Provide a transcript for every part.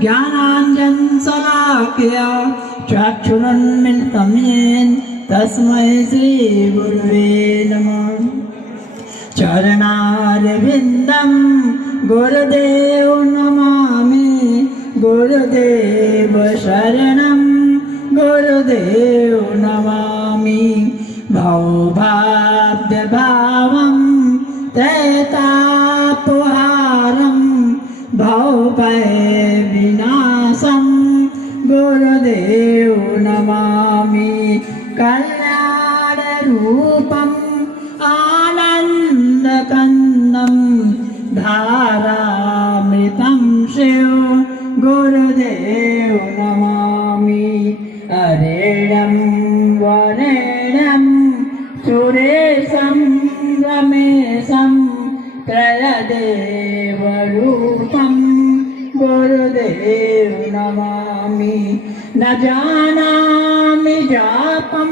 ज्ञानाञ्जन शलाकया चक्षुरुन्मिलितं येन तस्मै श्रीगुरुवे नमः। चरणारविन्दं गुरुदेव नमामि गुरुदेव शरणं गुरुदेव नमामि। भवभाव्यभावं तैतापहारं भवभयविनाशं गुरुदेव नमामि। कल्याणरूपम् आनन्दकन्दं धारामृतं शिव गुरुदेव नमामि। अरेणं वरेण्यं सुरेशं रमेशं त्रयदेवरूपं गुरुदेव नमामि। न जानामि जापं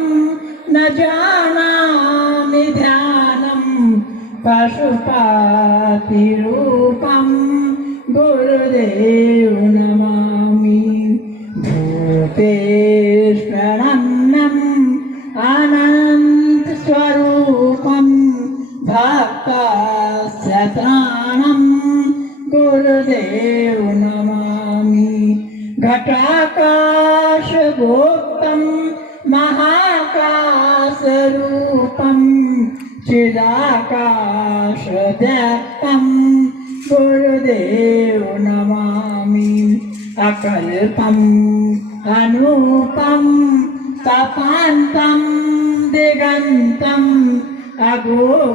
न जानामि ध्यानं पशुपतिरूपं गुरुदेव नमामि। भूतेष्वरण्यं अनन्तस्वरूपं भक्तस्य त्राणं गुरुदेव नमामि। घटाकाशगोप्तं महाकाशरूपं चिदाकाशव्याप्तं गुरुदेव नमामि। अकल्पं अनूपं तपान्तं दिगन्तं अगोगोचराणां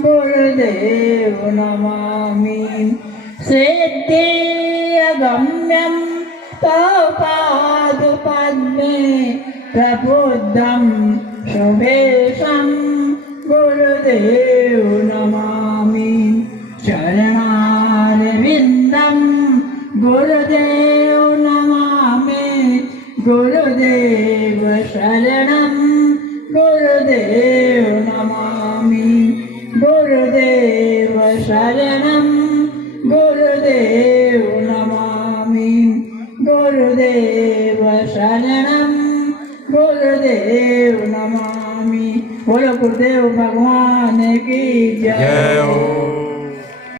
गुरुदेव नमामि। सिद्धियगम्यं तव पादपद्मे प्रबुद्धं शुभेशं गुरुदेव नमामि। चरणारविन्दं गुरुदेव नमामि गुरुदेव शरणं गुरुदेव नमामि। गुरुदेव शरणं गुरुदेव नमामि। गुरुदेव शरणं गुरुदेव नमामि। बोलो गुरुदेव भगवान की जय।